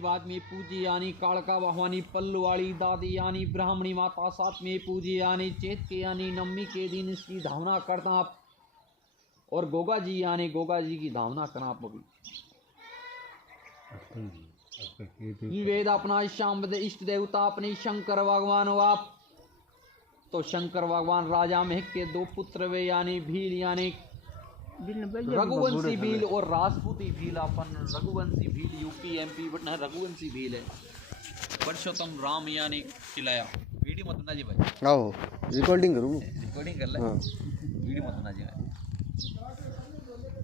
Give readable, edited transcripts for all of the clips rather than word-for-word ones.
बाद में पूजी यानी कालका भवानी पल्लुवाड़ी दादी यानी ब्राह्मणी माता, साथ में पूजी यानी चैत के यानी नवमी के दिन इसकी धावना करता और गोगा जी यानी गोगा जी की धावना करना पड़ी। वेद अपना श्याम इष्ट देवता अपने शंकर भगवान आप तो शंकर भगवान राजा महक के दो पुत्र वे यानी भील यानी रघुवंशी भील और राजपूती भील। अपन Raghuvanshi Bhil UP MP but ना रघुवंशी भील है। परसोत्तम राम यानी खिलाया वीडियो मत ना जी भाई। आओ रिकॉर्डिंग करूँ, रिकॉर्डिंग कर ले। वीडियो मत ना जी भाई।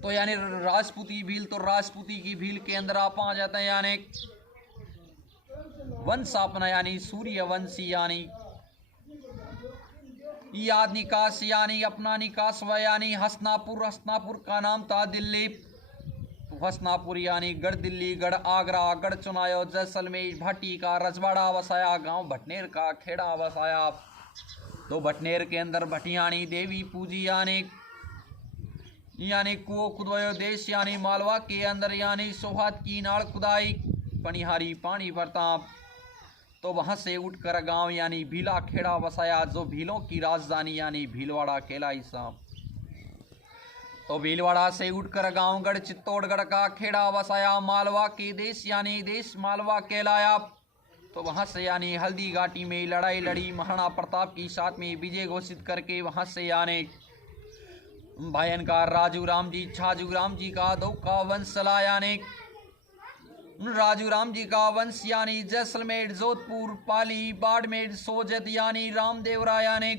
तो यानी राजपूती भील, तो राजपूती की भील के अंदर आप आ जाते हैं यानी वंश अपना यानी सूर्यवंशी यानी याद निकास यानी अपना निकास व यानी हसनापुर, हसनापुर का नाम था दिल्ली। हसनापुर यानी गढ़ दिल्ली, गढ़ आगरा, गढ़ चुनायो, जैसलमेर, भाटी का रजवाड़ा बसाया, गांव भटनेर का खेड़ा बसाया। तो भटनेर के अंदर भटियाणी देवी पूजी यानी कुओं खुदवायो देश यानी मालवा के अंदर यानी सोहात की नाड़ खुदाई पनिहारी पानी प्रताप। तो वहाँ से उठकर गांव यानी भीला खेड़ा बसाया, जो भीलों की राजधानी यानी भीलवाड़ा कहलाई साहब। तो भीलवाड़ा से उठकर गांव गढ़ चित्तौड़गढ़ का खेड़ा बसाया, मालवा के देश यानी देश मालवा कहलाया। तो वहाँ से यानी हल्दी घाटी में लड़ाई लड़ी, महाराणा प्रताप की साथ में विजय घोषित करके वहाँ से यानी भायन का राजू राम जी, छाजू राम जी का दो का वंश चला यानी राजू राम जी का वंश यानी जैसलमेर, जोधपुर, पाली, बाड़मेर, सोजत यानी रामदेव राय यानी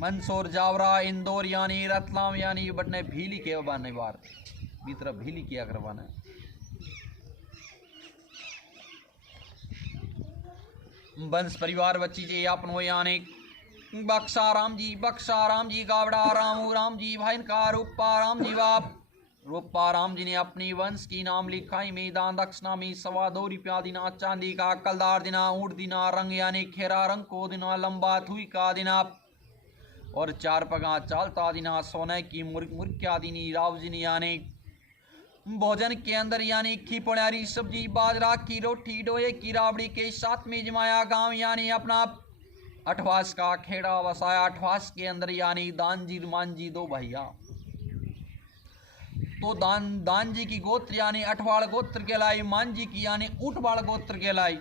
मंदसौर, जावरा, इंदौर यानी रतलाम यानी बटने भीली के बाने बार भीतर भीली किया करवाना वंश परिवार बच्ची जे अपनो यानी बक्सा राम जी गावड़ा राम जी भाई का रूपा राम जी बाप रूपा राम जी ने अपनी वंश की नाम लिखाई में दान दक्षिणा में 2.25 रुपया दिना, चांदी का कलदार दिना, ऊँट दिना, रंग यानी खेरा रंग को दिना, लंबा थुई का दिना और 4 पगा चालता दिना, सोने की मुर्गिया दिनी, रावजिनी यानी भोजन के अंदर यानी खीपड़ियारी सब्जी, बाजरा की रोटी, डोए की राबड़ी के साथ में जमाया गांव यानी अपना अठवास का खेड़ा बसाया। अठवास के अंदर यानी दानजी मांझी दो भैया। तो दान जी की गोत्र यानी अठवाड़ गोत्र कहलाई, मांझी की यानी ऊंटवाड़ गोत्र कहलाई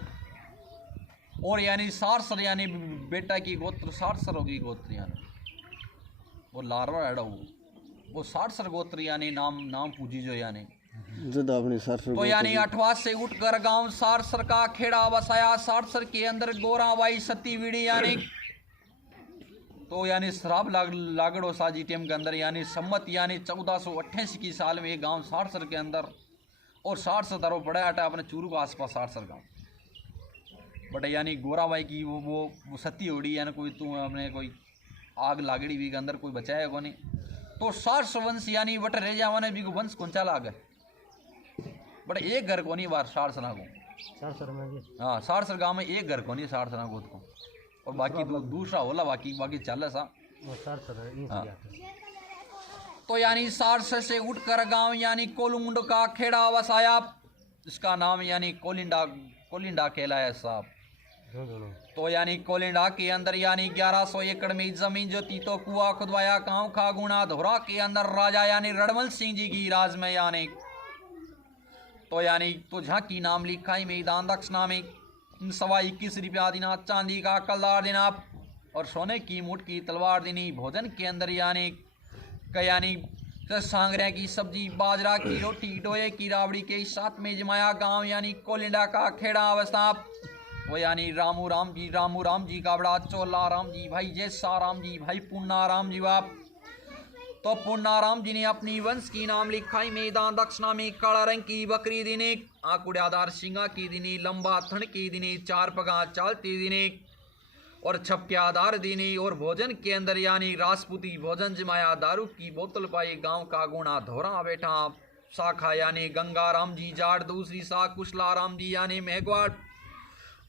और यानी सारसर यानी बेटा की गोत्र सारसर होगी गोत्र यानी वो लारवा एड़ा वो सारसर गोत्र यानी नाम पूजी जो यानी तो यानी अठवास से उठकर गांव सारसर का खेड़ा बसाया। सारसर के अंदर गोराबाई सती विड़ी यानी तो यानी शराब लागड़ो साजी टेम के अंदर यानी सम्मत यानी 1488 की साल में गांव सारसर के अंदर और सारसर तारो पड़ा आटा अपने चूरू के आसपास सारसर गांव बट यानी गोराबाई की वो सती उड़ी यानी कोई तू अपने कोई आग लागड़ी भी के अंदर कोई बचाया को नहीं। तो सारस वंश यानी बट रह जावाने भी को वंश कौन चला आ गए बट एक घर को नहीं बार सारसना को हाँ सारसर गाँव में एक घर को नहीं सारसना गोद को और बाकी दूसरा होला बाकी चल सा हाँ। तो यानी सारसर से उठकर गांव यानी कोलुमुंड का खेड़ा बसाया, इसका नाम यानी कोलिंडा कहलाया साहब। तो यानी कोलिंडा के अंदर यानी 1100 एकड़ में जमीन जो थी तो कुआ खुदवाया, गांव का गुना धोरा के अंदर राजा यानी रणमल सिंह जी की राज में यानी तो यानी तो झांकी नाम लिखाई मैदान दक्षिणा में 21.25 रुपया दिना, चांदी का कलदार दिना और सोने की मुठ की तलवार दिनी। भोजन के अंदर यानी सांगरे की सब्जी, बाजरा की रोटी, डोए की राबड़ी के साथ में जमाया गांव यानी कोलिंडा का खेड़ा अवस्था वो यानी रामू राम जी का बड़ा चोला राम जी भाई, जैसा राम जी भाई, पूर्णा राम जी बाप। तो पूर्णाराम जी ने अपनी वंश की नाम लिखाई मैदान दक्षिणा में काला रंग की बकरी दिने, आकुड़ादार सिंगा की दिनी, लंबा थन की दिनी, 4 पगा चालती दिने और छपक्यादार दिनी और भोजन के अंदर यानी राजपूती भोजन जमाया, दारू की बोतल पाई, गांव का गुणा धोरा बैठा, शाखा यानी गंगा राम जी जाट, दूसरी शाख कुशला राम जी यानी मेघवाड़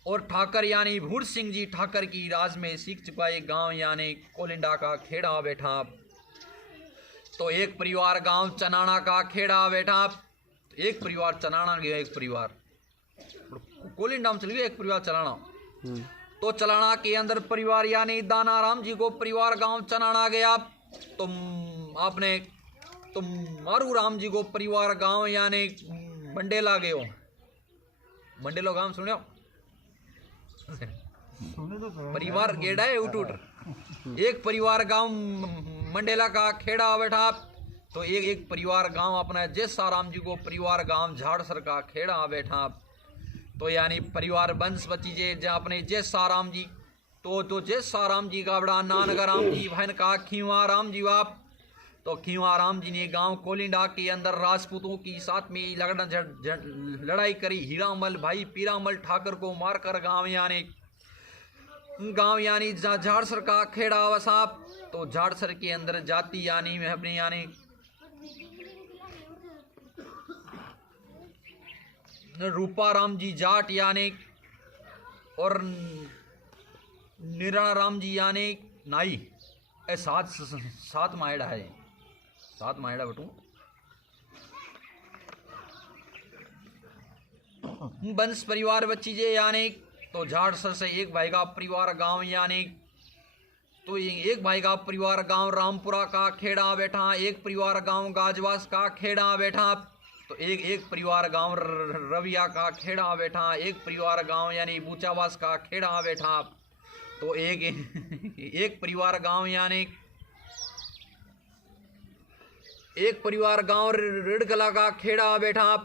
और ठाकर यानी भूर सिंह जी ठाकर की राज में सीख चुकाए, गांव यानी कोलिंडा का खेड़ा बैठा। तो एक परिवार गांव चनाना का खेड़ा बैठा, एक परिवार चनाना गया, एक परिवार कोलिन नाम चल गया एक परिवार चलाना। तो चलाना के अंदर परिवार यानी दाना राम जी को परिवार गांव चलाना गया। तो आपने तो मारू राम जी को परिवार गांव यानी मंडेला गयो। मंडेलो गांव सुनियो परिवार गेड़ा है उठ उठ। एक परिवार गांव मंडेला का खेड़ा बैठा। तो एक परिवार गांव अपना जैसा राम जी को परिवार गांव झाड़सर का खेड़ा बैठा। तो यानी परिवार वंश बची जे जहाँ अपने जैसा राम जी तो जैसा राम जी का बड़ा नानगा राम जी बहन का खीवा राम जी बाप। तो खीवा राम जी ने गांव कोलिंडा के अंदर राजपूतों की साथ में लड़ाई करी। हीरामल भाई पीरामल ठाकर को मारकर गांव यानी झाड़सर का खेड़ा वसा। तो झाड़सर के अंदर जाति यानी में अपने यानी रूपा राम जी जाट यानी और निराणा राम जी यानी नाई। सात मायड़ा है, सात मायड़ा बटू। वंश परिवार बच्ची जे यानी तो झाड़सर से एक भाई का परिवार गांव यानी तो एक भाई का परिवार गांव रामपुरा का खेड़ा बैठा। एक परिवार गांव गाजवास का खेड़ा बैठा। तो एक परिवार गांव रविया का खेड़ा बैठा। एक परिवार गांव यानी बूचावास का खेड़ा बैठा। तो एक परिवार गांव यानी एक परिवार गांव रिडकला का खेड़ा बैठा।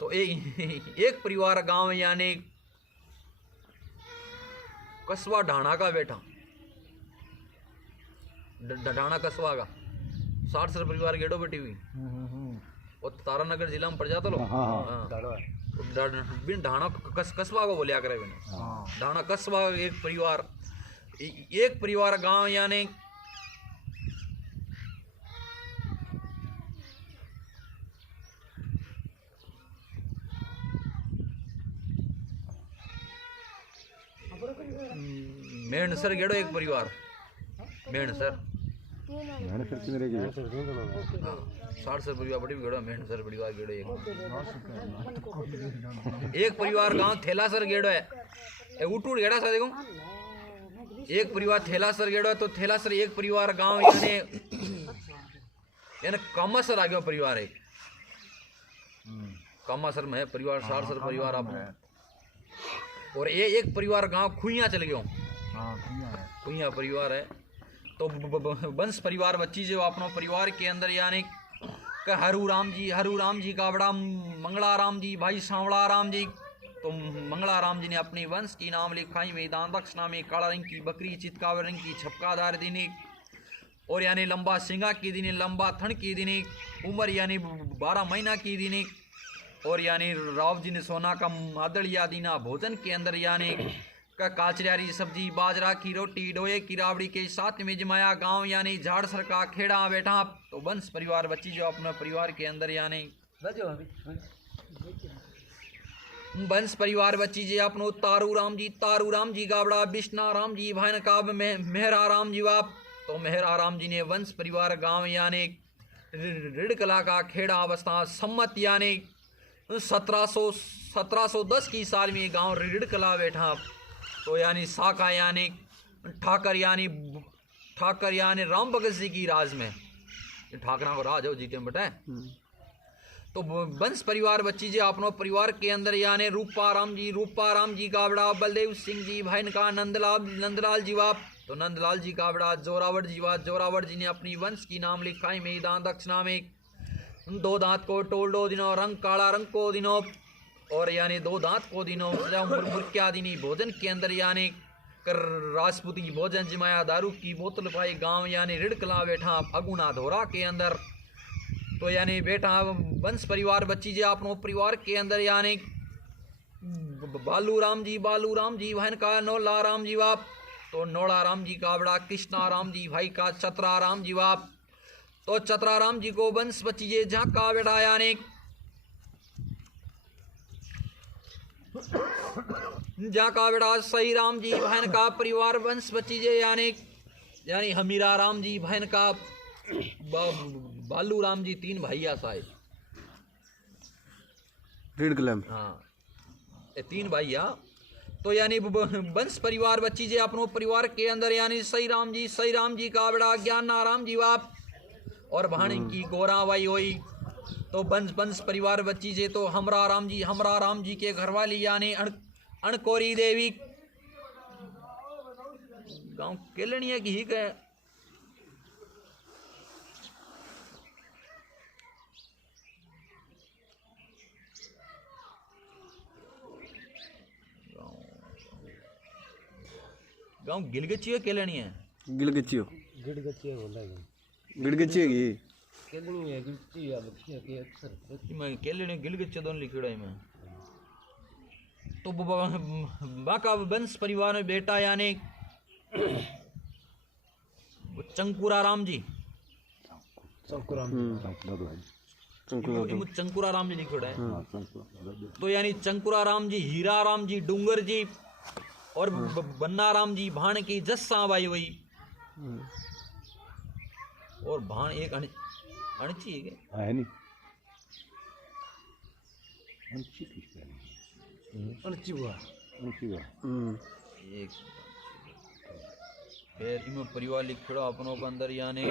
तो एक परिवार गांव यानी कस्बा ढाणा का बैठा। ढाणा कस्बा का 60 परिवार गेड़ो बैठी हुई और तारानगर जिला में पड़ जाता लो। बिन ढाणा कस्बा को बोलिया करे मैंने। ढाणा कस्बा एक परिवार गांव यानी मेहनसर गेड़ो एक परिवार। मेहनसर 60 परिवार बड़ी गेड़ो मेहनसर परिवार गेड़ो एक परिवार गांव थेलासर गेड़ो है। उठ गेड़ा सा देखो एक परिवार थेलासर गेड़ो है। तो थेलासर एक परिवार गांव यानी कामासर आ गया परिवार एक कामासर में है परिवार 60 परिवार आप। और एक परिवार गांव खुइया चल गयो। खुइया परिवार है। तो वंश परिवार बच्ची जो अपना परिवार के अंदर यानी हरू राम जी का बड़ा मंगला राम जी भाई सांवला राम जी। तो मंगला राम जी ने अपने वंश की नाम लिखाई मैदान दक्षिणा में काला रंग की बकरी चितकावर रंग की छपकादार दिनी और यानी लंबा सिंगा की दिनी लंबा थन की दिनी उम्र यानी 12 महीना की दिनी। और यानी राव जी ने सोना का मादड़िया दीना भोजन के अंदर यानी का काचरियारी सब्जी बाजरा की रोटी डोए की रावड़ी के साथ में जमाया गांव यानी झाड़सर का खेड़ा बैठा। तो वंश परिवार बच्ची जो अपने परिवार के अंदर यानी वंश परिवार बच्ची जो अपनो तारू राम जी गावड़ा बिश्ना राम जी भाई काब मेहरा राम जी बाप। तो मेहरा राम जी ने वंश परिवार गांव यानी रिडकला का खेड़ा अवस्था सम्मत यानी 1710 की साल में गांव रिडकला बैठा। तो यानी साका यानी ठाकर यानी राम भगत जी की राज में ठाकरा को राज हो जीते में बटा। तो वंश परिवार बच्ची जी अपनो परिवार के अंदर यानी रूपा राम जी का बड़ा बलदेव सिंह जी भाई का नंदलाल जी बाप। तो नंदलाल जी का बड़ा जोरावर जी ने अपनी वंश की नाम लिखाई मैदान दक्षिणा में 2 दांत को टोल दो दिनों रंग काला रंग को दिनों और यानी 2 दांत को दिनों मुर्किया दिनी भोजन के अंदर यानी कर राजपूती भोजन जमाया दारू की बोतल पाई गांव यानी रिडकला बैठा फगुना धोरा के अंदर। तो यानी बेटा वंश परिवार बच्ची जे अपनो परिवार के अंदर यानी बालू राम जी बहन का नोला राम जी बाप। तो नोला राम जी का बड़ा कृष्णा राम जी भाई का चतरा राम जी बाप। तो चतरा राम जी को वंश बच्ची जे जहाँ का बेटा यानी जहाँ का बेटा सही राम जी बहन का परिवार वंश बच्ची जे यानी हमीरा राम जी बहन का बालू राम जी 3 भैया साहेब रिडकला में। हाँ तीन भाई या तो यानी वंश परिवार बच्ची जे अपनो परिवार के अंदर यानी सही राम जी का बड़ा ज्ञान राम जी बाप और भाणी की गोरा बाई हुई तो वंश परिवार बच्ची जे तो हमरा राम जी के घरवाली यानी अणकोरी देवी गांव केलनिया की ही के गांव गिलगचियो केलनी है गिलगचियो गिलगचियो की केलनी है गिलची या बच्ची के अक्सर मैं केलनी गिलगचियो दोनों लिखड़ा है मैं तो बाका वंश परिवार में बेटा यानी चंकुरा राम जी चंकुरा राम जी लिखड़ा है तो यानी चंकुरा राम जी हीरा राम जी डूंगर जी और बन्ना राम जी भाण की जस्सा बाई हुई और भाण एक अणची है नहीं अनची हुआ एक फिर इमें परिवार लिखड़ा अपनों के अंदर यानी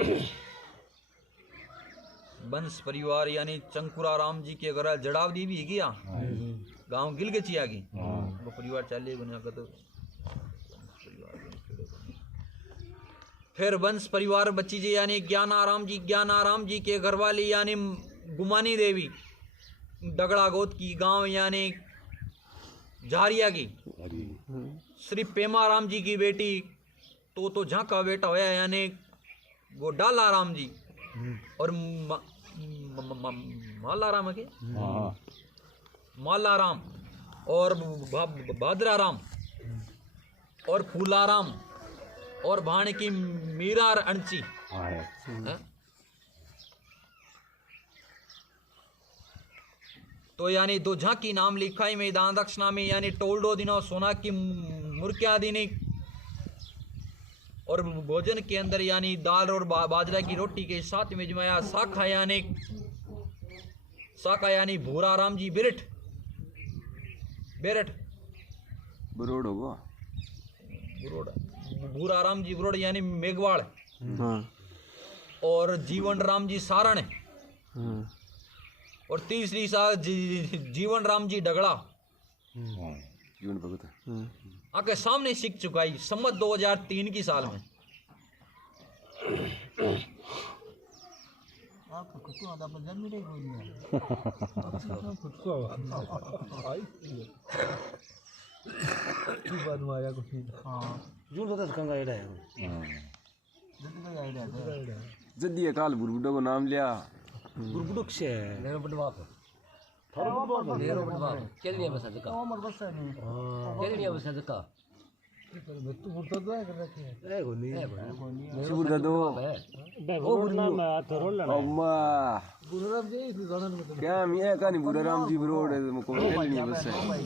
वंश परिवार यानी चंकुरा राम जी के घर जड़ावदी भी गया गांव गिलगचिया की वो परिवार चाले बना का तो फिर वंश परिवार बच्ची जी यानी ज्ञानाराम जी के घरवाली यानी गुमानी देवी डगड़ा गोत की गांव यानी झारिया की श्री पेमाराम जी की बेटी तो झांका बेटा होया यानी वो डाला राम जी और मालाराम है मालाराम और भाद्राराम और फूलाराम और भाण की मीरा अणची तो यानी दो झांकी नाम लिखाई में दान दक्षिणा में यानी टोल्डो दिनो सोना की मुर्किया दिनी और भोजन के अंदर यानी दाल और बाजरा की रोटी के साथ में जमाया साखा यानी भूरा राम जी बेरठ बरोड होगा भूरा राम जी बरोड यानी मेघवाड़ और जीवन राम जी सारण और तीसरी जीवन राम जी डगड़ा जीवन भगत आके सामने सीख चुकाई सम्मत 2003 की साल में जल्दी काल बुरबुडो को नाम लिया बुरबुडुक से नेरो बडवाप केलनी बस जका केलनी बस जका तू बुरता दो कर रखे है गोनी बुरता दो ओ बुरनाम थोरो लना अम्मा बुरराम जी गाना क्या मिया का नहीं बुरराम जी बरोड को केलनी बस है